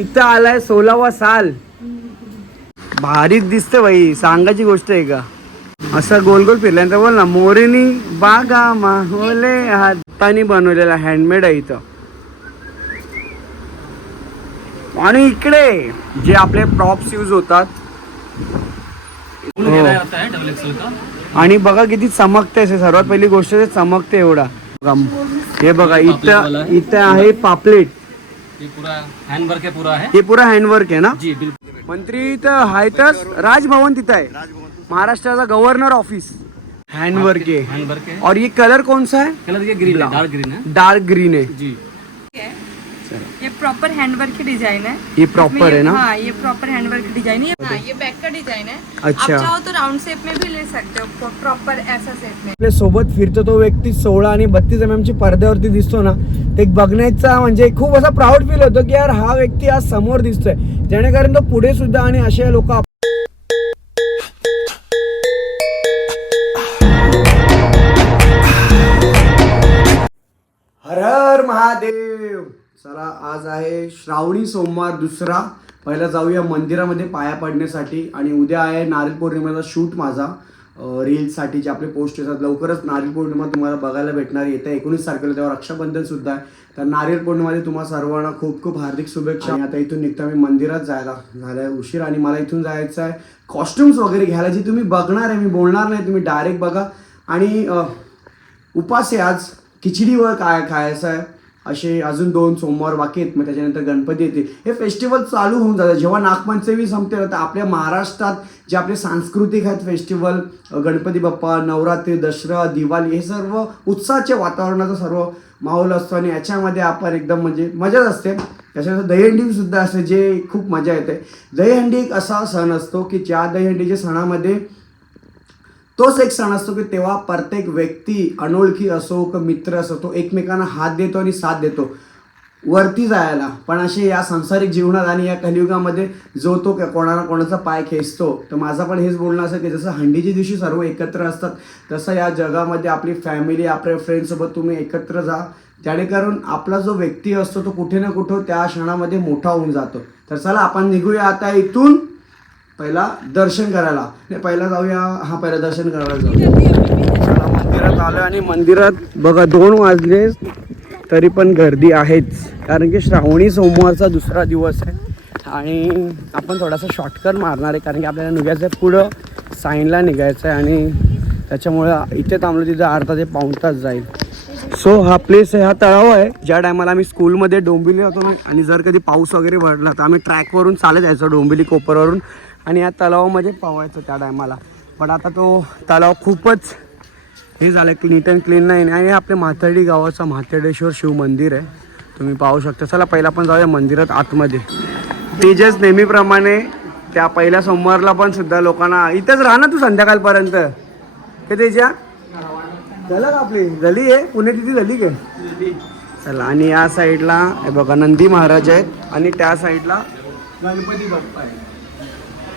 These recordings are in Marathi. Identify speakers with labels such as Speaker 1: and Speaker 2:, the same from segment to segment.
Speaker 1: इथं आलाय सोळावा साल. भारीच दिसते बाई सांगायची गोष्ट आहे का? असं गोल गोल फिरल्यानंतर बोल ना मोरीनी बागा माहोले हाताने बनवलेला हँडमेड आहे इथं. आणि इकडे जे आपले प्रॉप्स यूज होतात. हो. आणि बघा किती चमकते असे सर्वात पहिली गोष्ट चमकते एवढा. हे बघा इथं इथं आहे पापलेट.
Speaker 2: ये पूरा हैंड वर्क है पूरा है।
Speaker 1: हे पुरा हँडवर्क आहे ना?
Speaker 2: जी बिल्कुल।
Speaker 1: मंत्री इथं आहे तर राजभवन तिथं आहे. महाराष्ट्राचा गव्हर्नर ऑफिस. हँडवर्क आहे.
Speaker 2: हैंड वर्क है
Speaker 1: और ये कलर कौन सा है?
Speaker 2: कलर ये ग्रीन है डार्क ग्रीन है।
Speaker 1: डार्क ग्रीन है.
Speaker 2: जी।
Speaker 3: ये प्रॉपर हैंडवर्क की डिजाइन है।
Speaker 1: ये प्रॉपर है ना?
Speaker 3: हाँ ये प्रॉपर हैंडवर्क की डिजाइन है हाँ ये बैक का डिजाइन है।
Speaker 1: अच्छा.
Speaker 3: आप चाहो तो राउंड शेप में भी ले सकते हो प्रॉपर ऐसा शेप में।
Speaker 1: आपल्यासोबत फिरतो तो व्यक्ती सोळा आणि बत्तीस एम ची पडद्यावरती दिसतो ना ते बघण्याचा म्हणजे खूप असा प्राऊड फील होतो की यार हा व्यक्ती आज समोर दिसतोय. जेणेकरून तो पुढे सुद्धा आणि असे लोक हर हर महादेव! चला आज आहे श्रावणी सोमवार दुसरा. पहिला जाऊया मंदिरामध्ये पाया पडण्यासाठी आणि उद्या आहे नारळी पौर्णिमेचा शूट माझा. रील्ससाठी जे आपले पोस्ट येतात लवकरच नारळ पौर्णिमा तुम्हाला बघायला भेटणार. येत्या एकोणीस तारखेला तेव्हा रक्षाबंधन सुद्धा आहे. तर नारळ पौर्णिमेमध्ये तुम्हाला सर्वांना खूप खूप हार्दिक शुभेच्छा. आता इथून निघता मी मंदिरात जायला. झालाय उशीर आणि मला इथून जायचं आहे. कॉस्ट्युम्स वगैरे घ्यायला जे तुम्ही बघणार आहे मी बोलणार नाही तुम्ही डायरेक्ट बघा. आणि उपास आहे आज. खिचडीवर काय खायचं आहे? असे अजून दोन सोमवार बाकी आहेत मग त्याच्यानंतर गणपती येते. हे फेस्टिवल चालू होऊन जातं जेव्हा नागपंचमी संपते ना तर आपल्या महाराष्ट्रात जे आपले सांस्कृतिक आहेत फेस्टिवल गणपती बाप्पा नवरात्री दसरा दिवाळी हे सर्व उत्साहाच्या वातावरणाचा सर्व माहोल असतो आणि याच्यामध्ये आपण एकदम म्हणजे मजाच असते. त्याच्यानंतर दहीहंडी सुद्धा असते जे खूप मजा येते. दहीहंडी एक असा सण असतो की ज्या दहीहंडीच्या सणामध्ये तोच एक सण असतो की तेव्हा प्रत्येक व्यक्ती अनोळखी असो का मित्र असो तो एकमेकांना हात देतो आणि साथ देतो. वरती जायला. पण असे या सांसारिक जीवनात आणि या कलियुगामध्ये जो तो कोणाला कोणाचा पाय खेचतो तर माझं पण हेच बोलणं असं की जसं हंडीच्या दिवशी सर्व एकत्र असतात तसं या जगामध्ये आपली फॅमिली आपल्या फ्रेंडसोबत तुम्ही एकत्र जा. जेणेकरून आपला जो व्यक्ती असतो तो कुठे ना कुठं त्या क्षणामध्ये मोठा होऊन जातो. तर चला आपण निघूया आता इथून. पहिला दर्शन करायला. नाही पहिला जाऊया. हा पहिला दर्शन करायला जाऊ. मंदिरात आलो आणि मंदिरात बघा दोन वाजले तरी पण गर्दी आहेच. कारण की श्रावणी सोमवारचा दुसरा दिवस आहे. आणि आपण थोडासा शॉर्टकट मारणार आहे कारण की आपल्याला निघायचं आहे पुढं साईनला निघायचं आहे आणि त्याच्यामुळं इथे थांबलो तिथं अर्धा ते पाऊण तास जाईल. सो हा प्लेस आहे हा तळाव आहे. ज्या टायमाला आम्ही स्कूलमध्ये डोंबिवली होतो ना आणि जर कधी पाऊस वगैरे पडला तर आम्ही ट्रॅकवरून चालत यायचो डोंबिवली कोपरवरून. आणि या तलावामध्ये पावायचं त्या टायमाला. पण आता तो तलाव खूपच हे झालं की नीट अँड क्लीन नाही. आणि हे आपल्या म्हातर्डी गावाचं म्हातर्डेश्वर शिव मंदिर आहे. तुम्ही पाहू शकता. चला पहिला आपण जाऊया मंदिरात आतमध्ये. तेजस नेहमीप्रमाणे त्या पहिल्या सोमवारला पण सुद्धा लोकांना इथंच राहा ना तू संध्याकाळपर्यंत. हे तेजा झालं का आपली? झाली आहे? पुणे तिथे झाली काय? चला आणि या साईडला हे बघा नंदी महाराज आहेत. आणि त्या साईडला गणपती बाप्पा आहे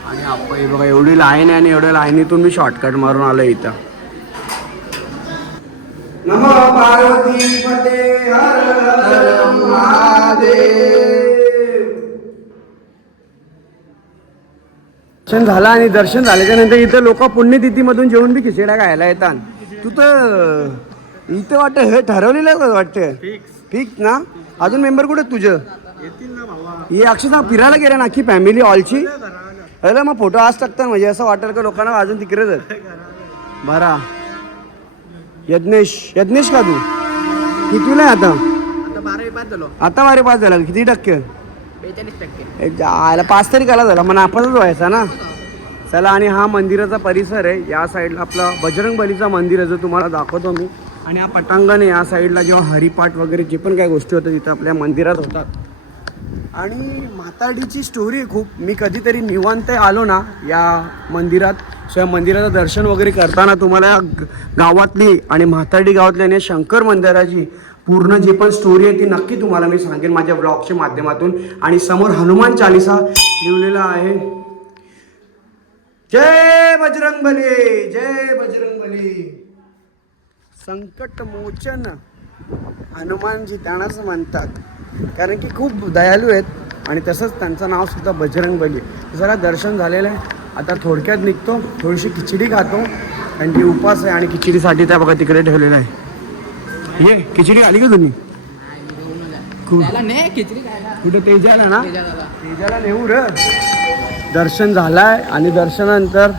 Speaker 1: आणि आपण हे बघा एवढी लाईन आहे आणि एवढ्या लाईनीतून मी शॉर्टकट मारून आलो इथं. नम पार्वती पते हर हर महादेव. दर्शन झालं आणि दर्शन झाल्याच्यानंतर इथं लोक पुण्यतिथीमधून जेवून बी खिचड्या खायला येतात. तू तर इथं वाटतं हे ठरवलेलं वाटतं? फिक्स ना? अजून मेंबर कुठे आहेत तुझं? हे अक्षरशः फिरायला गेले ना अख्खी फॅमिली ऑलची अरे मग फोटो आज टाकतात म्हणजे असं वाटेल का लोकांना अजून तिकडेच आहेत बरा. यज्ञेश यज्ञेश का तू? कितवीला आहे आता?
Speaker 4: आता बारावी बाद झालो.
Speaker 1: आता बारे पास झाला. किती टक्के?
Speaker 4: बेचाळीस टक्के.
Speaker 1: जायला पाच तरी काला झाला मग आपणच व्हायचा ना? चला आणि हा मंदिराचा परिसर आहे. या साईडला आपला बजरंग बलीचा मंदिर आहे जो तुम्हाला दाखवतो मी. आणि हा पटांगण आहे या साईडला जेव्हा हरिपाठ वगैरे जे पण काही गोष्टी होतात तिथं आपल्या मंदिरात होतात. आणि माताडीची स्टोरी आहे खूप. मी कधीतरी निवांत आलो ना या मंदिरात. सो या मंदिराचं दर्शन वगैरे करताना तुम्हाला गावातली आणि म्हाताडी गावातली आणि शंकर मंदिराची पूर्ण जी पण स्टोरी आहे ती नक्की तुम्हाला मी सांगेन माझ्या ब्लॉगच्या माध्यमातून. आणि समोर हनुमान चालिसा लिहिलेला आहे. जय बजरंग बली जय बजरंग बली संकट मोचन हनुमानजी त्यांनाच म्हणतात. कारण की खूप दयालू आहेत आणि तसंच त्यांचं नाव सुद्धा बजरंग बली जरा दर्शन झालेलं आहे. आता थोडक्यात निघतो. थोडीशी खिचडी खातो. आणि ती उपास आहे आणि खिचडीसाठी त्या बघा तिकडे ठेवलेलं आहे. ये खिचडी आली का तुम्ही? कुठे तेजाला ना. तेजाला नेऊ र. दर्शन झालाय आणि दर्शनानंतर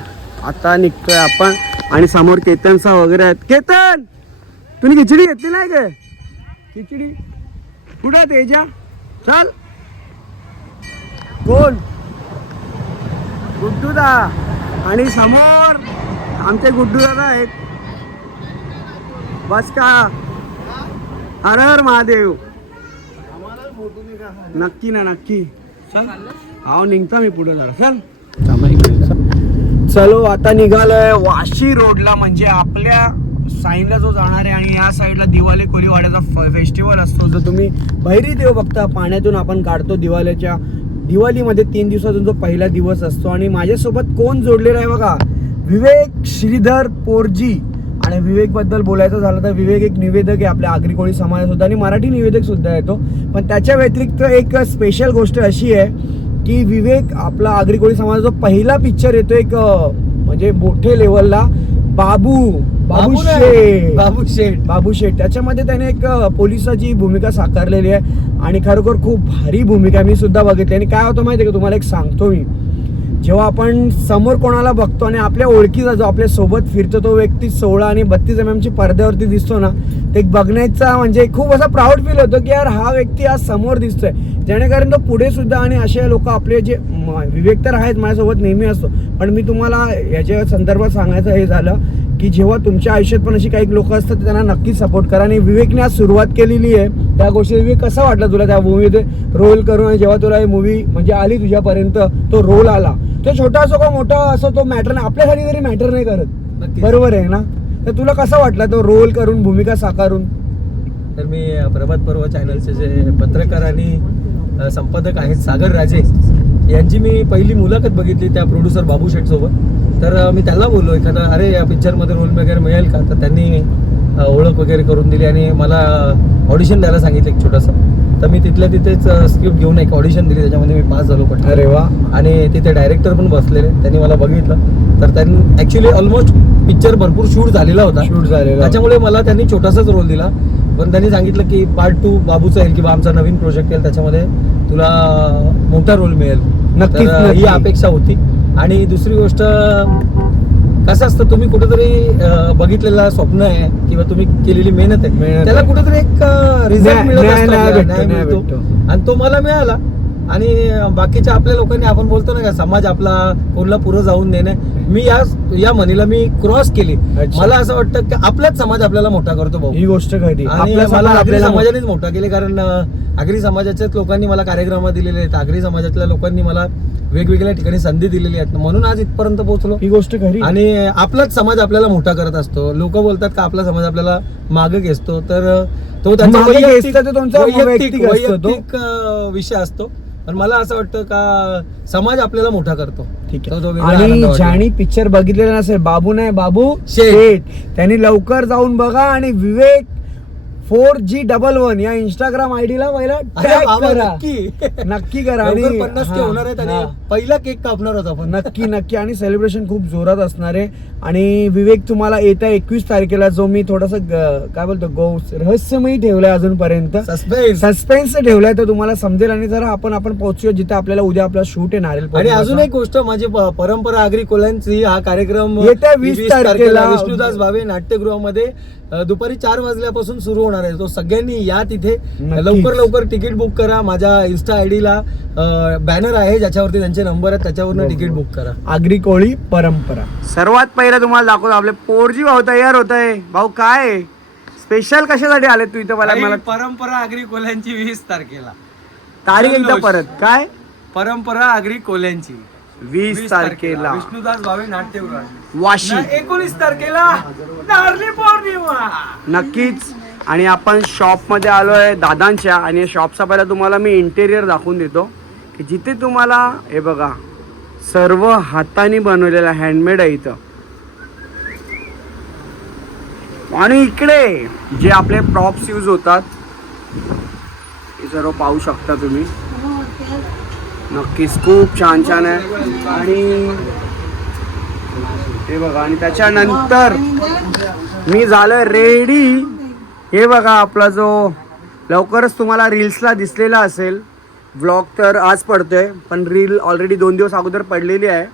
Speaker 1: आता निघतोय आपण. आणि समोर केतनचा वगैरे आहेत. केतन! तुम्ही खिचडी घेतली नाही काय? खिचडी. कुठं तेजा? चल. कोण? गुड्डूदा. आणि समोर आमचे गुड्डू दादा आहेत. बस का? हर हर महादेव. नक्की ना नक्की. चल. हा निघता मी पुढे जरा. चल. चलो आता निघालोय वाशी रोडला म्हणजे आपल्या साईनला जो जाणार आहे आणि या साईडला दिवाळी कोलीवाड्याचा फ- फेस्टिवल असतो जो तुम्ही बहिरी देव बघता पाण्यातून आपण काढतो दिवाळीच्या दिवाळीमध्ये तीन दिवसातून जो पहिला दिवस असतो. आणि माझ्यासोबत कोण जोडलेला आहे बघा विवेक श्रीधर पोरजी. आणि विवेकबद्दल बोलायचं झालं तर विवेक एक निवेदक आहे आपल्या आगरी कोळी आणि मराठी निवेदक सुद्धा येतो पण त्याच्या व्यतिरिक्त एक स्पेशल गोष्ट अशी आहे की विवेक आपला आगरी कोळी समाजाचा पहिला पिक्चर येतो एक म्हणजे मोठे लेवलला बाबू बाबू शेठ.
Speaker 2: बाबू शेठ.
Speaker 1: बाबू शेठ. त्याच्यामध्ये त्याने एक अं, पोलिसाची भूमिका साकारलेली आहे आणि खरोखर खूप भारी भूमिका मी सुद्धा बघितली. आणि काय होतं माहिती आहे का? तुम्हाला एक सांगतो मी. जेव्हा आपण समोर कोणाला बघतो आणि आपल्या ओळखीचा जो आपल्यासोबत फिरतो तो व्यक्ती सोळा आणि बत्तीस एम ची पडद्यावरती दिसतो ना ते एक बघण्याचा म्हणजे खूप असा प्राऊड फील होतो की यार हा व्यक्ती आज समोर दिसतोय. जेणेकरून तो पुढे सुद्धा आणि असे लोक आपले जे विवेक तर आहेत माझ्यासोबत नेहमी असतो पण मी तुम्हाला याच्या संदर्भात सांगायचं हे झालं की जेव्हा तुमच्या आयुष्यात पण अशी काही लोक असतात त्यांना नक्की सपोर्ट करा. आणि विवेकने आज सुरुवात केलेली आहे. त्या गोष्टी विवेक कसा वाटला तुला त्या मूवीमध्ये रोल करून जेव्हा तुला ही मूवी म्हणजे आली तुझ्यापर्यंत तो रोल आला. तो छोटा असो का मोठा असो तो मॅटर नाही. आपल्यासाठी तरी मॅटर नाही करत.
Speaker 2: नक्कीच.
Speaker 1: बरोबर आहे ना? तर तुला कसा वाटला तो रोल करून भूमिका साकारून?
Speaker 5: तर मी प्रभात पर्व चॅनलचे जे पत्रकार आणि संपादक आहेत सागर राजे यांची मी पहिली मुलाखत बघितली त्या प्रोड्युसर बाबू शेठ सोबत तर मी त्याला बोललो एखादा अरे या पिक्चरमध्ये रोल वगैरे मिळेल का? तर त्यांनी ओळख वगैरे करून दिली आणि मला ऑडिशन द्यायला सांगितलं एक छोटासा. तर मी तिथल्या तिथेच स्क्रिप्ट घेऊन एक ऑडिशन दिली त्याच्यामध्ये मी पास झालो पण
Speaker 1: अरे वा.
Speaker 5: आणि तिथे डायरेक्टर पण बसलेले त्यांनी मला बघितलं. तर त्यांनी ऍक्च्युली ऑलमोस्ट पिक्चर भरपूर शूट झालेला होता.
Speaker 1: शूट झालेला
Speaker 5: त्याच्यामुळे मला त्यांनी छोटासाच रोल दिला. पण त्यांनी सांगितलं की पार्ट टू बाबूचा येईल किंवा आमचा नवीन प्रोजेक्ट येईल त्याच्यामध्ये तुला मोठा रोल मिळेल. अ, ही
Speaker 1: नक्की.
Speaker 5: अपेक्षा होती. आणि दुसरी गोष्ट कसं असतं तुम्ही कुठेतरी बघितलेलं स्वप्न आहे किंवा तुम्ही केलेली मेहनत आहे. त्याला कुठेतरी एक रिझल्ट मिळत. आणि तो मला मिळाला. आणि बाकीच्या आपल्या लोकांनी आपण बोलतो ना का समाज आपला कोणला पुढे जाऊन देणे मी या या म्हणीला मी क्रॉस केली. मला असं वाटतं की आपलाच समाज आपल्याला मोठा करतो भाऊ.
Speaker 1: ही गोष्ट खरी.
Speaker 5: आगरी समाजानेच मोठा केले कारण आगरी समाजाच्याच लोकांनी मला कार्यक्रम दिलेले आहेत. आगरी समाजातल्या लोकांनी मला वेगवेगळ्या ठिकाणी संधी दिलेली आहेत. म्हणून आज इथपर्यंत पोहोचलो.
Speaker 1: ही गोष्ट खरी.
Speaker 5: आणि आपलाच समाज आपल्याला मोठा करत असतो. लोक बोलतात का आपला समाज आपल्याला मागे घेसतो तर तो त्यांचा वैयक्तिक विषय असतो. पण मला असं वाटतं का समाज आपल्याला मोठा करतो
Speaker 1: ठीक आहे आणि. ज्यानी पिक्चर बघितलेला नसेल बाबू नाही बाबू.
Speaker 5: शेठ
Speaker 1: त्यांनी लवकर जाऊन बघा आणि Vivek four G double one या इंस्टाग्राम आयडीला पहिला
Speaker 5: अरे
Speaker 1: टॅग
Speaker 5: बाबा,
Speaker 1: करा.
Speaker 5: नक्की.
Speaker 1: नक्की करा आणि
Speaker 5: लवकर पन्नास के होणार आहेत. आणि पहिला केक कापणार होता आपण.
Speaker 1: नक्की नक्की. आणि सेलिब्रेशन खूप जोरात असणार आहे. आणि विवेक तुम्हाला येत्या एकवीस तारखेला जो मी थोडस काय बोलतो गो रहस्यमयी ठेवलाय अजूनपर्यंत.
Speaker 5: सस्पेन्स
Speaker 1: सस्पेन्स ठेवलाय तर तुम्हाला समजेल. आणि जरा आपण आपण पोहोचूया जिथे आपल्याला उद्या आपला शूट नारेल
Speaker 5: आणि. अजून एक गोष्ट माझी परंपरा आगरी कोल्यांची हा कार्यक्रम
Speaker 1: येत्या 20 तारखेला
Speaker 5: विष्णुदास भावे नाट्यगृहामध्ये दुपारी चार वाजल्यापासून सुरू होणार आहे. तो सगळ्यांनी या तिथे. लवकर लवकर तिकीट बुक करा. माझ्या इन्स्टा आयडीला बॅनर आहे. ज्याच्यावरती त्यांचे नंबर आहेत त्याच्यावरनं तिकीट बुक करा.
Speaker 1: आगरी कोळी परंपरा. सर्वात पहिलं तुम्हाला दाखवतो. आपले पोरजी भाऊ तयार होत आहे भाऊ काय? स्पेशल कशासाठी आले तू इथं मला मला
Speaker 2: परंपरा आगरी कोल्यांची वीस तारखेला.
Speaker 1: तारीख एकदा. परत. काय?
Speaker 2: परंपरा आगरी कोल्यांची.
Speaker 1: वीस तारखेला.
Speaker 2: विष्णुदास भावे नाट्यगृह
Speaker 1: वाशी.
Speaker 2: एकोणीस तारखेला नारली पौर्णिमा.
Speaker 1: नक्कीच. आणि आपण शॉपमध्ये आलो आहे दादांच्या. आणि शॉपचा पहिला तुम्हाला मी इंटेरियर दाखवून देतो. की जिथे तुम्हाला हे बघा सर्व हाताने बनवलेलं हँडमेड आहे इथं. आणि इकडे जे आपले प्रॉप्स यूज होतात हे सर्व पाहू शकता तुम्ही. नक्कीच खूप छान छान आहे. आणि हे बघा आणि त्याच्यानंतर मी झालं रेडी हे बघा आपला जो लवकरच तुम्हाला रील्सला दिसलेला असेल. व्लॉग तर आज पडतोय पण रील ऑलरेडी दोन दिवस अगोदर पडलेली आहे.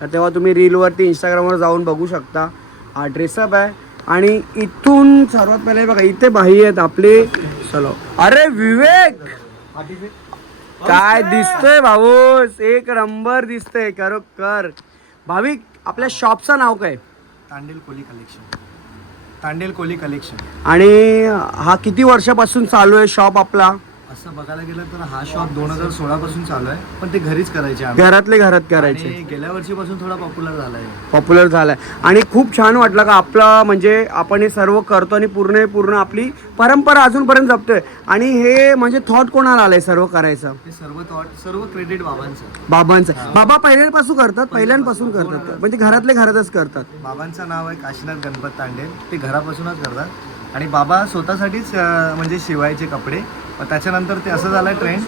Speaker 1: तर तेव्हा तुम्ही रीलवरती इंस्टाग्रामवर जाऊन बघू शकता. हा ड्रेसअप आहे. आणि इथून सर्वात पहिले बघा इथे बाही आहेत आपले. चलो. अरे विवेक! काय दिसतोय भाऊस एक नंबर दिसतोय करो कर भाविक आपल्या शॉपचं नाव काय?
Speaker 6: तांडेल कोली कलेक्शन. तांडेल कोली कलेक्शन.
Speaker 1: आणि हा किती वर्षापासून चालू आहे शॉप आपला?
Speaker 6: असं बघायला गेलं तर हा शॉप दोन हजार सोळा पासून चालू आहे. पण ते घरीच करायचे आम्ही.
Speaker 1: घरातले घरात करायचे.
Speaker 6: आणि गेल्या वर्षीपासून थोडा पॉप्युलर झालाय.
Speaker 1: पॉप्युलर झालाय. आणि खूप छान वाटलं का आपला म्हणजे आपण हे सर्व करतो आणि पूर्ण पूर्ण आपली परंपरा अजूनपर्यंत जपतोय. आणि हे म्हणजे थॉट कोणाला आलंय सर्व करायचं?
Speaker 6: ते सर्व थॉट सर्व क्रेडिट बाबांचं.
Speaker 1: बाबांचं. बाबा पहिल्यापासून करतात पहिल्यापासून करतात. म्हणजे घरातले घरातच करतात.
Speaker 6: बाबांचं नाव आहे काशीनाथ गणपत तांडेल ते घरापासूनच करतात. आणि बाबा स्वतःसाठीच म्हणजे शिवायचे कपडे. मग त्याच्यानंतर ते असं झालं ट्रेंड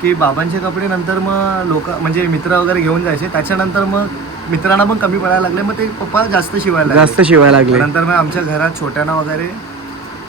Speaker 6: की बाबांचे कपडे नंतर मग लोक म्हणजे मित्र वगैरे घेऊन जायचे. त्याच्यानंतर मग मित्रांना पण कमी पडायला लागले. मग ते पप्पा जास्त शिवायला लागले.
Speaker 1: जास्त शिवायला लागले.
Speaker 6: नंतर मग आमच्या घरात छोट्याना वगैरे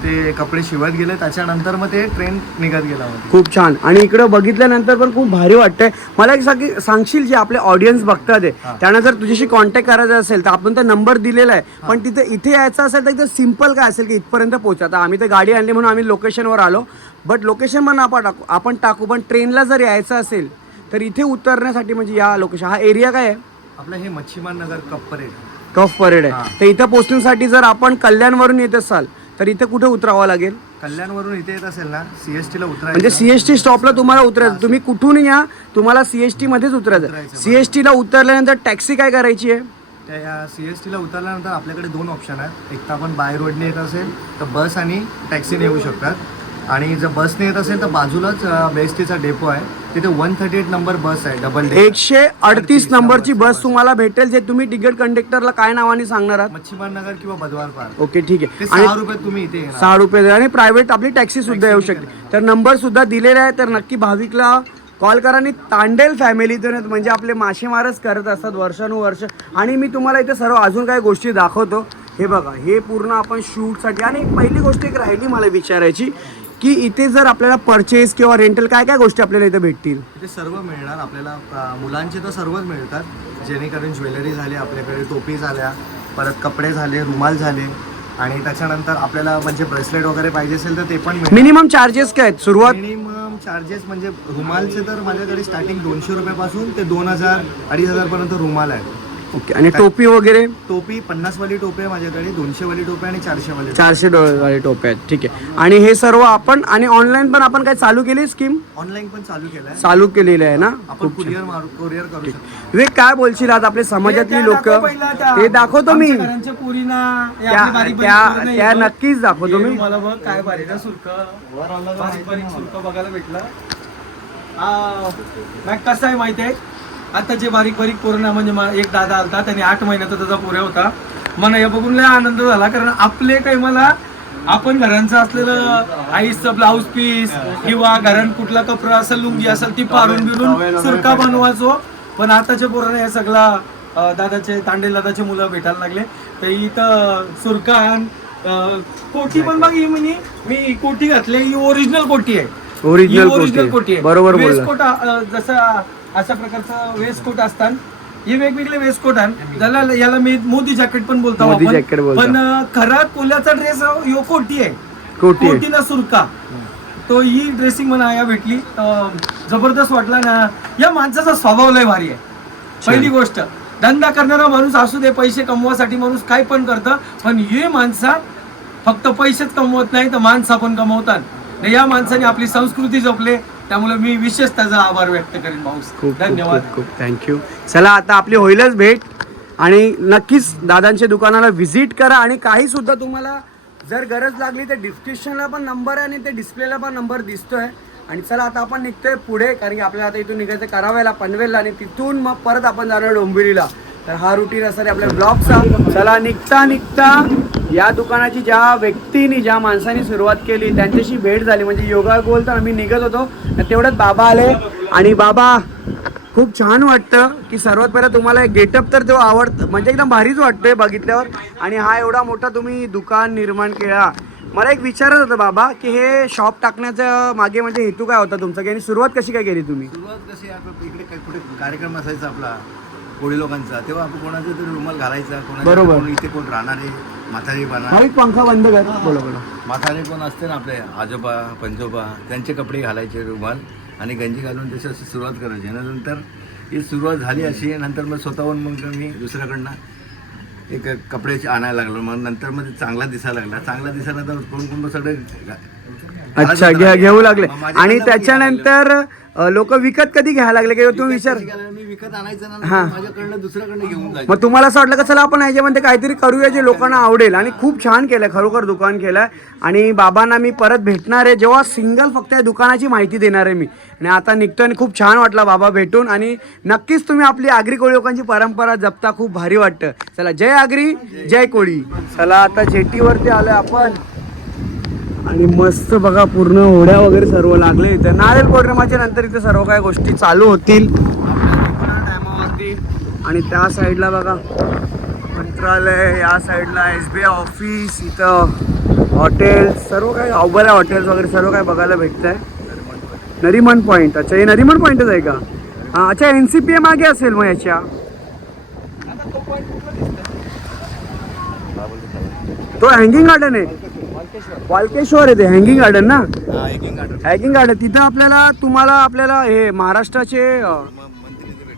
Speaker 6: ते कपडे शिवत गेले त्याच्यानंतर मग ते ट्रेंड निघत गेला
Speaker 1: खूप छान. आणि इकडे बघितल्यानंतर पण खूप भारी वाटतंय. मला एक सांगी सांगशील जे आपले ऑडियन्स बघतात आहे त्यांना जर तुझ्याशी कॉन्टॅक्ट करायचा असेल तर आपण तर नंबर दिलेला आहे. पण तिथे इथे यायचं असेल तर इथे सिंपल काय असेल की इथपर्यंत पोहोचा आता आम्ही तर गाडी आणली म्हणून आम्ही लोकेशनवर आलो. बट लोकेशन पण आपण टाकू आपण टाकू. पण ट्रेनला जर यायचं असेल तर इथे उतरण्यासाठी म्हणजे या लोकेशन हा एरिया काय आहे?
Speaker 6: आपलं हे मच्छीमार नगर कप्परे
Speaker 1: कफ परेड आहे. तर इथं पोहोचण्यासाठी जर आपण कल्याणवरून येत असाल तर इथे कुठे उतरावं लागेल?
Speaker 6: कल्याणवरून इथे येत असेल ना सीएसटी ला
Speaker 1: म्हणजे
Speaker 6: उतरायचं
Speaker 1: सीएसटी स्टॉपला तुम्हाला उतरायचं. तुम्ही कुठून या तुम्हाला सीएसटी मध्येच उतरायचं.
Speaker 6: उतरायचं.
Speaker 1: सीएसटी ला उतरल्यानंतर टॅक्सी काय करायची आहे?
Speaker 6: त्या सीएसटी ला उतरल्यानंतर आपल्याकडे दोन ऑप्शन आहेत. एक तर आपण बाय रोडने येत असेल तर बस आणि टॅक्सीने येऊ शकतात. आणि जर बसने येत असेल तर बाजूलाच बेस्टीचा डेपो आहे. तिथे one thirty eight number bus आहे डबल
Speaker 1: एकशे अडतीस नंबरची बस तुम्हाला भेटेल जे तुम्ही तिकीट कंडक्टरला काय नावाने सांगणार आहात?
Speaker 6: मच्छीमार नगर किंवा बदवार पार्क.
Speaker 1: ओके ठीक आहे.
Speaker 6: सहा रुपयात तुम्ही इथे
Speaker 1: सहा रुपये आणि प्रायव्हेट आपली टॅक्सी सुद्धा येऊ शकते. तर नंबर सुद्धा दिलेला आहे तर नक्की भाविकला कॉल करा आणि तांडेल फॅमिलीतून आहेत, म्हणजे आपले मासेमारच करत असतात वर्षानुवर्ष. आणि मी तुम्हाला इथे सर्व अजून काही गोष्टी दाखवतो. हे बघा हे पूर्ण आपण शूटसाठी आणि पहिली गोष्ट एक राहिली मला विचारायची. की इथे जर आपल्याला परचेस किंवा रेंटल काय काय गोष्टी आपल्याला इथे भेटतील?
Speaker 6: इथे सर्व मिळणार. आपल्याला अ, मुलांचे तर सर्वच मिळतात. जेणेकरून ज्वेलरी झाली आपल्याकडे टोपी झाल्या परत कपडे झाले रुमाल झाले आणि त्याच्यानंतर आपल्याला म्हणजे ब्रेसलेट वगैरे पाहिजे असेल तर ते पण मिळेल
Speaker 1: मिनिमम चार्जेस काय आहेत? सुरुवात
Speaker 6: मिनिमम चार्जेस म्हणजे रुमालचे तर माझ्याकडे स्टार्टिंग दोनशे रुपयापासून ते दोन हजार अडीच हजार पर्यंत रुमाल आहे
Speaker 1: ओके. आणि टोपी वगैरे?
Speaker 6: टोपी पन्नास वाली टोपी आहे माझ्याकडे दोनशे वाली टोपी आणि चारशे वाली
Speaker 1: चारशे डॉलरवाले टोपे आहेत. ठीक आहे. आणि हे सर्व आपण आणि ऑनलाईन पण आपण काय चालू केली स्कीम
Speaker 6: ऑनलाईन पण चालू केलंय.
Speaker 1: चालू केलेलं आहे ना?
Speaker 6: आपण कुरिअर मारू कुरिअर करू शकतो.
Speaker 1: विवेक काय बोलशील आज आपले समाजातली लोक? ते दाखवतो मी.
Speaker 2: घरांच्या पुरीना
Speaker 1: त्या त्या त्या नक्कीच दाखवतो मी.
Speaker 2: मला बघ काय बारीक आहे सुरक बारीक बारीक सुरक बघायला भेटलं. आ, कसं आहे माहिती आहे आता जे बारीक बारीक कोरोना म्हणजे एक दादा आलता त्याने आठ महिन्याचा त्याचा पुऱ्या होता. मला हे बघून लय आनंद झाला कारण आपले काही मला आपण घरांचं असलेलं आईचं ब्लाऊज पीस किंवा घरात कुठला कपडा असेल लुंगी असेल ती पारून बिरून सुरका बनवायचो. पण आताच्या पोराने हे सगळा दादाचे तांडे दादाचे मुलं भेटायला लागले. तर इथं सुरकान अं, कोटी पण बघ ही म्हणे मी कोटी घातली ही ओरिजिनल कोटी आहे. ही
Speaker 1: कोटी आहे. बरोबर
Speaker 2: जसं अशा प्रकारचं वेस्टकोट असतात. हे वेगवेगळे वेस्टकोट आहे त्याला याला मी मोदी जॅकेट पण बोलतो
Speaker 1: मोदी
Speaker 2: आपण.
Speaker 1: jacket बोलतो.
Speaker 2: पण अं, खरा कोल्याचा ड्रेस यो कोटी आहे.
Speaker 1: कोटी आहे.
Speaker 2: कोटी ना सुरका. तो ही ड्रेसिंग मला या भेटली. अं, जबरदस्त वाटला ना. या माणसाचा स्वभाव लय भारी आहे. पहिली गोष्ट धंदा करणारा माणूस असू दे पैसे कमवासाठी माणूस काय पण करतं पण हे माणसा फक्त पैसेच कमवत नाही तर माणसा पण कमवतात. आणि या माणसाने आपली संस्कृती जपले. त्यामुळे मी विशेष त्याचा आभार व्यक्त करेन भाऊस
Speaker 1: खूप
Speaker 2: धन्यवाद.
Speaker 1: खूप खूप. थँक्यू चला आता आपली होईलच भेट. आणि नक्कीच दादांच्या दुकानाला व्हिजिट करा आणि काही सुद्धा तुम्हाला जर गरज लागली तर डिस्क्रिप्शनला पण नंबर आहे आणि ते डिस्प्लेला पण नंबर दिसतोय. आणि चला आता आपण निघतोय पुढे कारण की आपल्याला आता इथून निघायचं करावेला पनवेलला. आणि तिथून मग परत आपण जाणार डोंबिवलीला. तर हा रुटीन असणार आहे आपल्या ब्लॉगचा चला निघता निघता. या दुकानाची ज्या व्यक्तीने ज्या माणसाने सुरुवात केली त्यांच्याशी भेट झाली. म्हणजे योगा गोल तर आम्ही निघत होतो. तर तेवढ्यात बाबा आले. आणि बाबा खूप छान वाटतं की सर्वात पहिला तुम्हाला गेटअप तर तो आवडतं म्हणजे एकदम भारीच वाटतंय बघितल्यावर. आणि हा एवढा मोठा तुम्ही दुकान निर्माण केला. मला एक विचारत होतं बाबा की हे शॉप टाकण्याचं मागे म्हणजे हेतू काय होता तुमचा? की आणि सुरुवात कशी काय केली तुम्ही?
Speaker 6: सुरुवात कशी इकडे काही कुठे कार्यक्रम असायचा आपला. कोळी लोकांचा. तेव्हा आपण कोणाचा तरी रुमाल घालायचा कोणाचा
Speaker 1: बरोबर.
Speaker 6: कोण इथे कोण राहणारे म्हातारी
Speaker 1: एक पंखा बंद कर. बोला बोला.
Speaker 6: म्हातारे कोण असते ना आपले? आजोबा पंजोबा त्यांचे कपडे घालायचे रुमाल आणि गंजी घालून तशी अशी सुरुवात करायची. आणि नंतर ही सुरुवात झाली अशी नंतर मग स्वतःहून मग मी दुसऱ्याकडनं एक कपडे आणायला लागलो. मग नंतर मग ते चांगला दिसायला लागला. चांगला दिसायला तर कोण कोण सगळे
Speaker 1: अच्छा घेऊ लागले. आणि त्याच्यानंतर लोक विकत कधी घ्यायला लागले की तुम्ही विचार
Speaker 6: मी विकत आणायचं ना
Speaker 1: हा.
Speaker 6: माझ्याकडनं दुसऱ्याकडनं घेऊन जायचं.
Speaker 1: मग तुम्हाला असं वाटलं का चला आपण ह्याच्यामध्ये काहीतरी करूया जे लोकांना आवडेल? आणि खूप छान केलंय खरोखर दुकान केलंय. आणि बाबांना मी परत भेटणार आहे. जेव्हा सिंगल फक्त या दुकानाची माहिती देणार आहे मी. आणि आता निघतोय आणि खूप छान वाटला बाबा भेटून. आणि नक्कीच तुम्ही आपली आगरी कोळी लोकांची परंपरा जपता खूप भारी वाटतं. चला जय आगरी जय कोळी. चला आता जेटीवरती आलोय आपण. आणि मस्त बघा पूर्ण होड्या वगैरे सर्व लागले इथे. नारळ पौर्णिमाच्या नंतर इथे सर्व काही गोष्टी चालू होतील. टायमावरती आणि त्या साईडला बघा मंत्रालय या साईडला एस बी आय ऑफिस इथं हॉटेल सर्व काही आहे हॉटेल्स वगैरे सर्व काही बघायला भेटत आहे नरिमन पॉईंट अच्छा हे नरिमन पॉईंटच आहे का? हां अच्छा एन सी पी ए मागे असेल मग याच्या. तो हँगिंग गार्डन आहे. वालकेश्वर. आहे ते हँगिंग गार्डन ना. हँगिंग गार्डन तिथं आपल्याला तुम्हाला आपल्याला हे महाराष्ट्राचे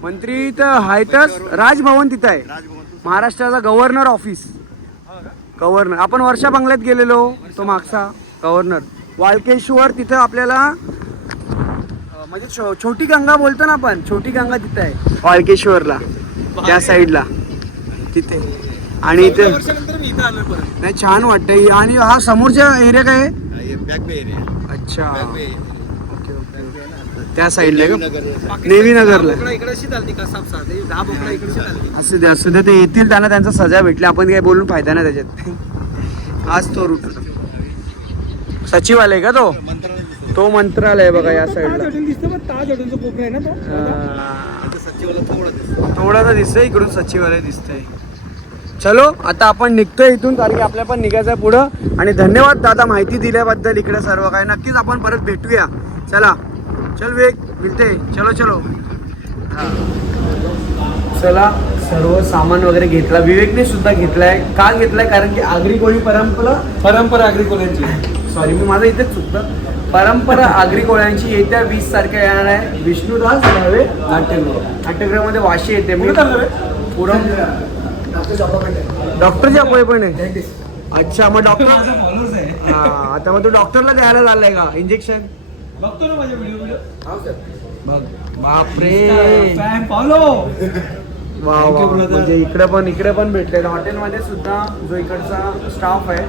Speaker 1: मंत्री तर आहेतच राजभवन तिथं आहे. महाराष्ट्राचा गव्हर्नर ऑफिस गव्हर्नर आपण वर्षा बंगल्यात गेलेलो तो मागचा गव्हर्नर वाळकेश्वर तिथं आपल्याला म्हणजे छो- छोटी गंगा बोलतो ना आपण छोटी गंगा तिथं आहे. वाळकेश्वरला त्या साईडला तिथे. आणि इथे नाही छान वाटतंय. आणि हा समोरच्या एरिया काय. अच्छा. त्या साईडला का. नेवी नगरला असू दे असू दे ते येतील त्यांना त्यांचा सजा भेटली. आपण काही बोलून फायदा नाही त्याच्यात. आज तो रूट सचिवालय का तो? तो मंत्रालय बघा या
Speaker 2: ताज
Speaker 1: साईडला
Speaker 2: हॉटेल दिसतं पण ताज हॉटेलचं कोपरा आहे ना तो?
Speaker 6: इथं सचिवाला थोडा दिसतो.
Speaker 1: थोडासा दिसतंय इकडून सचिवालय दिसतंय. चलो आता आपण निघतोय इथून कारण की आपल्या पण निघायचं आहे पुढं. आणि धन्यवाद दादा माहिती दिल्याबद्दल इकडे सर्व काय नक्कीच आपण परत भेटूया. चला. चल वेग मिळते चलो चलो. चला सर्व सामान वगैरे घेतला. विवेकने सुद्धा घेतलाय. का घेतलाय? कारण की आगरी कोळी परंपरा
Speaker 2: परंपरा अग्रिकोल्यांची
Speaker 1: सॉरी मी माझं इथेच चुकतं. परंपरा आगरी कोळ्यांची येत्या वीस तारखे येणार आहे. विष्णुदास भावे
Speaker 2: नाट्यगृह.
Speaker 1: नाट्यगृहामध्ये वाशी येते. मी? पुरम डॉक्टरच्या पोहे पण आहे? अच्छा मग डॉक्टर
Speaker 2: माझा फॉलोअर्स आहे.
Speaker 1: हा आता मग तू डॉक्टरला द्यायला चाललाय का? इंजेक्शन
Speaker 2: बघतो ना माझे व्हिडिओ
Speaker 1: बघ. बापरे.
Speaker 2: फॉलो
Speaker 1: वा वा म्हणजे इकडे पण इकडे पण भेटले. हॉटेलमध्ये सुद्धा जो इकडचा स्टाफ आहे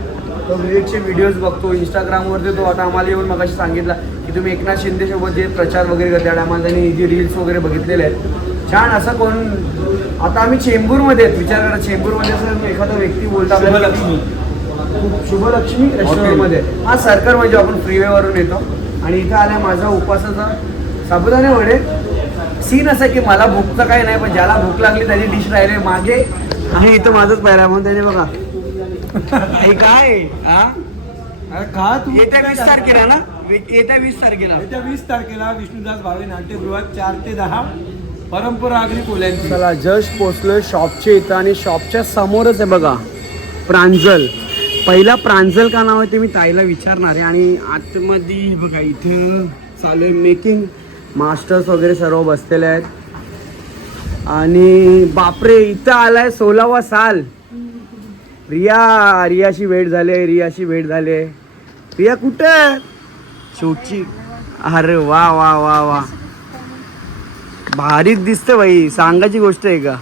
Speaker 1: तो विवेकचे व्हिडिओज बघतो. इंस्टाग्रामवरती तो आता आम्हाला येऊन मगाशी सांगितलं की तुम्ही एकनाथ शिंदे सोबत जे प्रचार वगैरे करते आणि आम्हाला त्यांनी जे रील्स वगैरे बघितलेले आहेत. छान असं कोण आता आम्ही चेंबूरमध्ये आहेत. विचार करा चेंबूरमध्ये असं एखादा व्यक्ती बोलता
Speaker 2: शुभलक्ष्मी.
Speaker 1: शुभलक्ष्मी रेस्टॉरंटमध्ये हा सरकार म्हणजे आपण फ्रीवेवरून येतो. आणि इथं आल्या माझा उपवासाचा साबुदाणे वडे. सीन असं की मला भूक तर काही नाही पण ज्याला भूक लागली त्याची डिश राहिले मागे. आहे इथं माझंच पहिला म्हणून त्याने बघा. काय? हा?
Speaker 2: तू.
Speaker 1: येत्या वीस तारखेला ना? येत्या वीस तारखेला.
Speaker 2: येत्या वीस तारखेला विष्णुदास भावे नाट्यगृहात चार ते दहा. परंपरा अग्रिकोल्यांची
Speaker 1: चला जस्ट पोचलोय शॉपच्या इथं आणि शॉपच्या समोरच आहे बघा प्रांजल. पहिला प्रांजल का नाव आहे ते मी ताईला विचारणार आहे. आणि आतमध्ये बघा इथं चालू आहे मेकिंग मास्टर्स वगैरे सर्व बसलेले आहेत. आणि बापरे इथं आलाय सोळावा साल. रिया रियाशी भेट झाली रियाशी भेट झाली. रिया कुठं? शूटची. अरे वा वा वा वा. भारीच दिसतं बाई. सांगायची गोष्ट आहे का?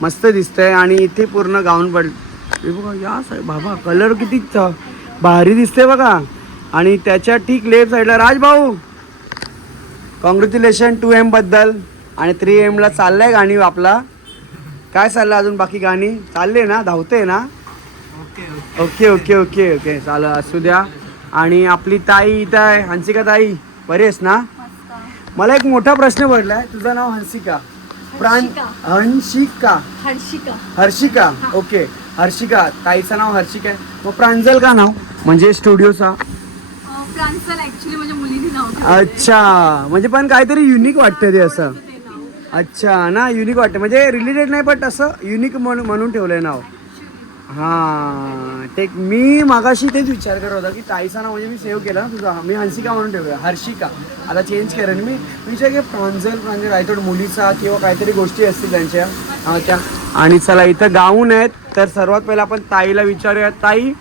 Speaker 1: मस्त दिसतंय आणि इथे पूर्ण गाऊन पड बघा या बाबा कलर किती भारी दिसते बघा. आणि त्याच्या ठीक लेफ्ट साईडला राजभाऊ. Congratulation to एमबद्दल. आणि थ्री एमला चाललंय गाणी आपला. काय चाललं अजून बाकी गाणी? चालले ना? धावते ना? ओके ओके ओके ओके चालेल असू द्या. आणि आपली ताई इथं आहे. हंसिका ताई बरी आहेस ना? मला एक मोठा प्रश्न पडलाय. तुझं नाव हंसिका. प्राण हंशिका.
Speaker 3: हर्षिका.
Speaker 1: हर्षिका. ओके. हर्षिका. ताईचं नाव हर्षिका आहे. मग प्रांजल का नाव म्हणजे स्टुडिओचा?
Speaker 3: प्रांसल ऍक्च्युली माझ्या मुलीने नाव ठेवलं.
Speaker 1: अच्छा. म्हणजे पण काहीतरी युनिक वाटतं ते असं. अच्छा. ना युनिक वाटतं. म्हणजे रिलेटेड नाही बट असं युनिक म्हणून म्हणून ठेवलंय नाव. हां ते मी मागाशी तेच विचार करत होता की ताईचा नाव म्हणजे मी सेव्ह केलं ना तुझा. मी हंसिका म्हणून ठेवलं हर्षिका. आता चेंज करेन मी विचार की प्रांजल प्रांजल काहीतरी मुलीचा किंवा काहीतरी गोष्टी असतील त्यांच्या. त्या. आणि चला इथं गाऊन आहेत. तर सर्वात पहिला आपण ताईला विचारूया. ताई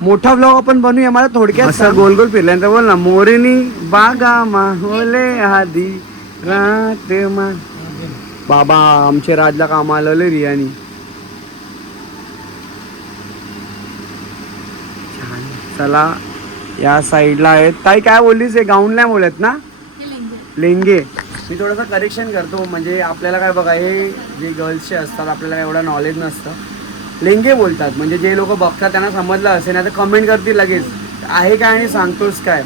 Speaker 1: मोठा ब्लॉग आपण बनवूया. मला थोडक्यात असं गोल गोल फिरल्यानंतर बोल ना. मोरनी बागा माहोले आधी रात मा बाबा आमचे राजला कामाला रियानी. चला या साईडला आहेत. ताई काय बोललीस? हे गाऊन नाही बोलत ना?
Speaker 3: लेंगे.
Speaker 1: मी थोडंसं करेक्शन करतो. म्हणजे आपल्याला काय बघा हे जे गर्ल्सचे असतात आपल्याला एवढं नॉलेज नसतं. लेंगे बोलतात. म्हणजे जे लोक बघतात त्यांना समजलं असेल नाही तर कमेंट करतील लगेच. आहे काय आणि सांगतोस काय?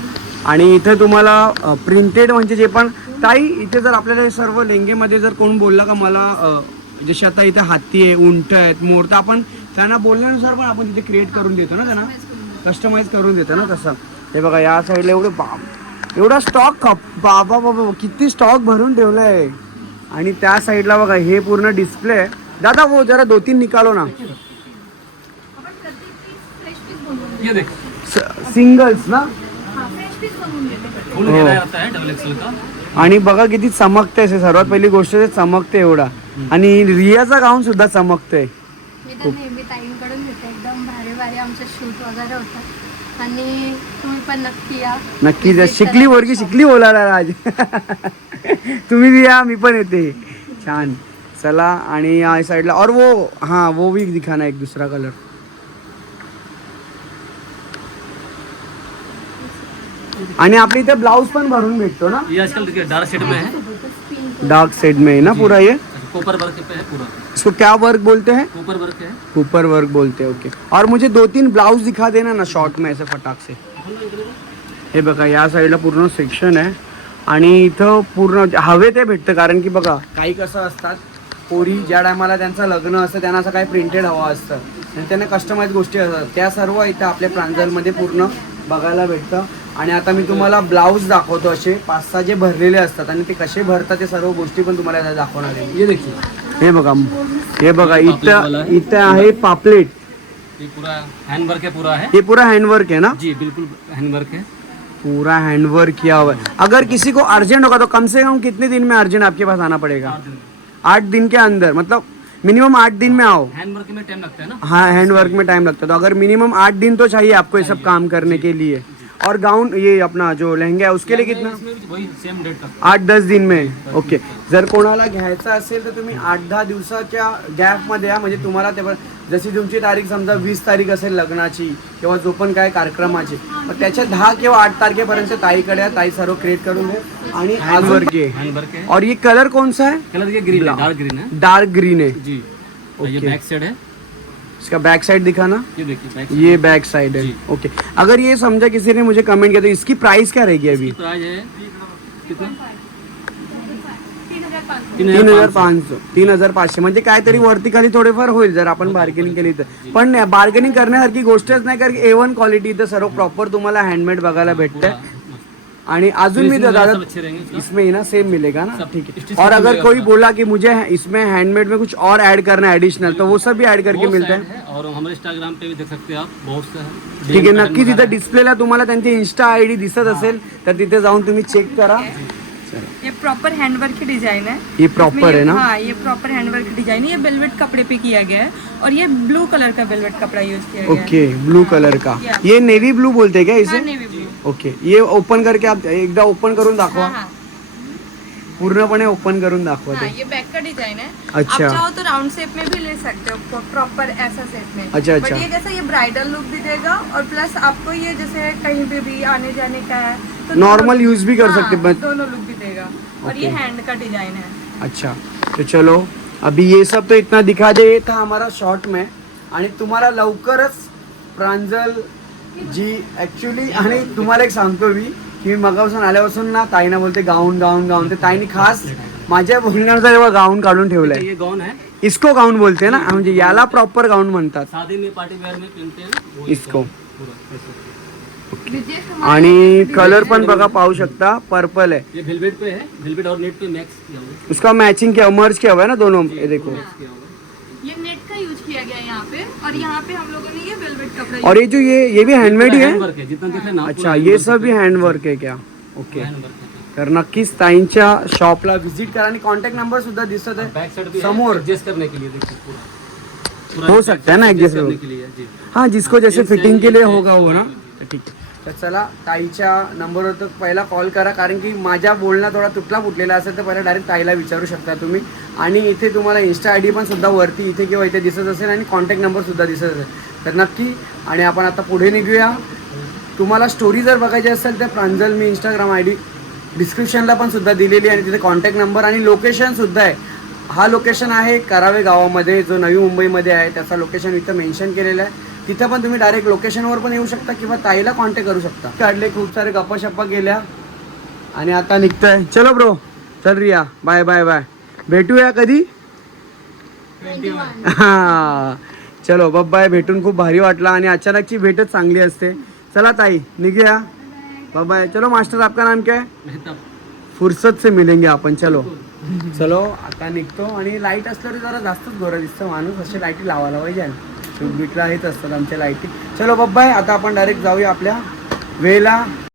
Speaker 1: आणि इथं तुम्हाला प्रिंटेड म्हणजे जे पण ताई इथे जर आपल्याला हे सर्व लेंगेमध्ये जर कोण बोलला का मला जसे म्हणजे आता इथे हत्ती आहे उंट आहेत मोर तर आपण त्यांना बोलण्यानुसार पण आपण तिथे क्रिएट करून देतो ना त्यांना? कस्टमाइज करून देतो ना तसं. हे बघा या साईडला एवढं बाप एवढा स्टॉक बाबा बाबा किती स्टॉक भरून ठेवला आहे आणि त्या साईडला बघा हे पूर्ण डिस्प्ले आहे. दादा वो जरा दो तीन निकालो ना. सिंगल्स ना?
Speaker 3: हा
Speaker 1: हो.
Speaker 5: है
Speaker 1: आणि बघा किती चमकते सर्वात पहिली गोष्ट चमकते एवढा. आणि रियाचा गाऊन सुद्धा चमकते
Speaker 3: मी तर नेहमी ताईंकडून घेते. एकदम भारी भारी आमचे शूट वगैरे होतात. आणि तुम्ही पण नक्की या.
Speaker 1: नक्की
Speaker 3: Visit
Speaker 1: शिकली. पोरगी शिकली बोलायला राज तुम्ही बी या मी पण येते. छान. चला आणि या साईडला और वो हा वो भी दिखाना एक दुसरा कलर आणि आपल्या इथे ब्लाऊज पण भरून भेटतो ना?
Speaker 5: ये आजकल देखिए डार्क शेड में है।
Speaker 1: डार्क सेड में है ना पूरा ये?
Speaker 5: कोपर वर्क पे है पूरा।
Speaker 1: इसको क्या वर्क बोलते हैं?
Speaker 5: कोपर वर्क है।
Speaker 1: ऊपर वर्क बोलते हैं ओके और मुझे दो तीन ब्लाउज दिखा देना ना शॉर्ट में ऐसे फटाक से। हे बघा या साईडला पूर्ण सेक्शन आहे आणि इथं पूर्ण हवे ते भेटतं कारण की बघा काही कसं असतात पोरी ज्या टायमाला त्यांचं लग्न असतं त्यांना असं काही प्रिंटेड हवं असतं. आणि त्यांना कस्टमाइज गोष्टी असतात. त्या सर्व इथं आपल्या प्रांजलमध्ये पूर्ण बघायला भेटतं. आणि आता मी तुम्हाला ब्लाऊज दाखवतो असे. पाच सहा जे भरलेले असतात आणि ते कसे भरतात ते सर्व गोष्टी पण तुम्हाला दाखवणार आहे
Speaker 5: ये देखिए
Speaker 1: हे बघा हे बघा इथं इथं आहे पापलेट.
Speaker 5: ये पूरा हैंड वर्क है पूरा है
Speaker 1: ये पूरा हैंडवर्क है ना?
Speaker 5: जी बिल्कुल हैंड वर्क है
Speaker 1: पूरा हैंडवर्क किया हुआ है। अगर किसी को अर्जेंट होगा तो कम से कम कितने दिन में अर्जेंट आपके पास आना पड़ेगा? आठ दिन। के अंदर मतलब मिनिमम आठ दिन में आओ।
Speaker 5: हैंड वर्क में टाइम लगता है ना?
Speaker 1: हाँ हैंडवर्क में टाइम लगता है। तो अगर मिनिमम आठ दिन तो चाहिए आपको ये सब काम करने के लिए। और गाउन ये अपना जो लहंगा है उसके लिए कितना? आठ दस दिन में ओके जर कोणाला घ्यायचं असेल तर तुम्ही आठ दहा दिवसाच्या गॅपमध्ये या. म्हणजे तुम्हाला ते जशी तुमची तारीख समजा वीस तारीख असेल लग्नाची किंवा जो पण काय कार्यक्रमाची मग त्याच्या दहा किंवा आठ तारखेपर्यंत ताईकडे या, ताई सर्व क्रिएट करून दे. आणि आहे
Speaker 5: है
Speaker 1: और ये कलर कौन सा है?
Speaker 5: कलर ये ग्रीन डार्क ग्रीन है
Speaker 1: डार्क ग्रीन है
Speaker 5: जी. ये. बैक साइड है
Speaker 1: इसका बैक साइड दिखाना?
Speaker 5: ये देखिए बैक
Speaker 1: ये बैक साइड है। ओके अगर ये समझा किसी ने मुझे कमेंट किया तो इसकी प्राइस क्या रहेगी अभी?
Speaker 5: प्राइस है कितना?
Speaker 3: तीन हजार पाच
Speaker 1: पाचशे तीन हजार पाचशे म्हणजे काहीतरी वरती खाली थोडेफार होईल जर आपण बार्गेनिंग केली तर. पण बार्गेनिंग करण्यासारखी गोष्टच नाही कारण ए वन क्वालिटी इथं सर्व प्रॉपर तुम्हाला हँडमेड बघायला भेटतंय. आणि अजून मी दादा
Speaker 5: सब अच्छे रहेंगे इसका।
Speaker 1: इसमें ही ना सेम मिलेगा ना। ठीक है। और अगर कोई बोला कि मुझे इसमें हैंडमेड में कुछ और ऐड करना है एडिशनल तो वो सब भी ऐड करके मिलता है
Speaker 5: है और हमारे इंस्टाग्राम पे भी देख सकते हैं आप बहुत सा है।
Speaker 1: ठीक आहे
Speaker 5: Design
Speaker 1: नक्की तिथं
Speaker 5: है।
Speaker 1: डिस्प्लेला तुम्हाला त्यांची इन्स्टा आय डी दिसत असेल तर तिथे जाऊन तुम्ही चेक करा.
Speaker 3: ये प्रॉपर हैंडवर्क की डिज़ाइन है।
Speaker 1: ये प्रॉपर है ना?
Speaker 3: हाँ ये प्रॉपर हैंडवर्क की डिज़ाइन है। ये वेलवेट कपड़े पे किया गया है और ये ब्लू कलर का वेलवेट कपड़ा यूज़ किया गया
Speaker 1: ओके ब्लू कलर का। ये नेवी ब्लू बोलते हैं क्या
Speaker 3: हाँ,
Speaker 1: इसे
Speaker 3: navy blue.
Speaker 1: ओके ये ओपन करके आप एकदा ओपन करून दाखवा.
Speaker 3: हाँ, हाँ.
Speaker 1: पूर्णपणे ओपन करून दाखवा
Speaker 3: हाँ
Speaker 1: ते.
Speaker 3: ये बैक का डिज़ाइन है.
Speaker 1: अच्छा।
Speaker 3: आप चाहो तो राउंड शेप में भी ले सकते हो प्रॉपर ऐसा शेप में
Speaker 1: अच्छा,
Speaker 3: बट
Speaker 1: अच्छा।
Speaker 3: ये जैसे ये ब्राइडल लुक भी देगा और प्लस आपको ये जैसे कहीं पे भी आने जाने का है तो
Speaker 1: Normal use भी कर
Speaker 3: हाँ,
Speaker 1: सकते, but-
Speaker 3: दोनों लुक भी देगा. और ये
Speaker 1: Okay.
Speaker 3: हैंड का डिज़ाइन है.
Speaker 1: अच्छा. तो चलो अभी ये सब तो इतना दिखा दे ये था हमारा शॉर्ट में. आणि तुम्हाला लवकरच प्रांजल जी ॲक्च्युली आणि तुम्हाला एक सांगतो मी की मी मगापासून आल्यापासून ना ताईना बोलते गाऊन गाऊन गाऊन. ते ताईने खास माझ्या बोलण्यानुसार एवढा गाऊन काढून ठेवलाय
Speaker 7: ये गाउन है
Speaker 1: इस्को गाऊन बोलते ना म्हणजे याला प्रॉपर गाऊन म्हणतात.
Speaker 7: शादी में पार्टी वेयर में पहनते हैं वो
Speaker 1: इसको.
Speaker 7: पूरा ऐसे।
Speaker 1: आणि कलर पण बघा पाहू शकता पर्पल आहे.
Speaker 7: ये वेलवेट पे है वेलवेट और नेट पे मैक्स किया हुआ है.
Speaker 1: उसका मैचिंग किया मर्ज किया हुआ है ना दोनों ये देखो.
Speaker 7: मैक्स किया हुआ है.
Speaker 8: किया गया यहाँ पे। और यहाँ पे हम लोगों ने ये वेलवेट कपड़ा
Speaker 1: और ये जो ये ये भी हैंडमेड ही है?
Speaker 7: हैंड वर्क है? जितना दिख ना
Speaker 1: अच्छा ये सब भी हैंडवर्क है क्या? ओके
Speaker 7: हैंड वर्क है
Speaker 1: तर नक्कीच ताईंच्या शॉपला व्हिजिट करा आणि कॉन्टॅक्ट नंबर सुद्धा दिसत आहे समोर।
Speaker 7: एडजस्ट करने के लिए देखिए
Speaker 1: हो सकता है ना
Speaker 7: adjust करने के लिए जी।
Speaker 1: हाँ जिसको जैसे फिटिंग के लिए होगा वो ना ठीक आहे तर चला ताईच्या नंबरवर तर पहिला कॉल करा कारण की माझ्या बोलणं थोडा तुटला फुटलेला असेल तर पहिला डायरेक्ट ताईला विचारू शकता तुम्ही. आणि इथे तुम्हाला इन्स्टा आय डी पण सुद्धा वरती इथे किंवा इथे दिसत असेल आणि कॉन्टॅक्ट नंबरसुद्धा दिसत असेल. तर नक्की आणि आपण आता पुढे निघूया. तुम्हाला स्टोरी जर बघायची असेल तर प्रांजल मी इंस्टाग्राम आय डी डिस्क्रिप्शनला पण सुद्धा दिलेली आणि तिथे कॉन्टॅक्ट नंबर आणि लोकेशनसुद्धा आहे. हा लोकेशन आहे करावे गावामध्ये जो नवी मुंबईमध्ये आहे त्याचा लोकेशन इथं मेन्शन केलेलं आहे. तिथं पण तुम्ही डायरेक्ट लोकेशनवर पण येऊ शकता किंवा ताईला कॉन्टॅक्ट करू शकता. काढले खूप सारे गप्पा गेल्या आणि आता निघतोय. चलो ब्रो चल रिया. बाय बाय बाय भेटूया कधी? हा. चलो बाय भेटून खूप भारी वाटला आणि अचानकची भेटच चांगली असते. चला ताई निघूया. बाय चलो मास्टर आपका नाम क्या है?
Speaker 7: मेहता.
Speaker 1: फुर्सत से मिलेंगे आपण. चलो. चलो आता निघतो. आणि लाइट असल्यावर जरा जास्तच गोरा दिसतं. माणूस असे लाईटी लावायला पाहिजे. बीटला हेच असतात आमच्या लाईटी चलो बाय आता आपण डायरेक्ट जाऊया आपल्या वेळेला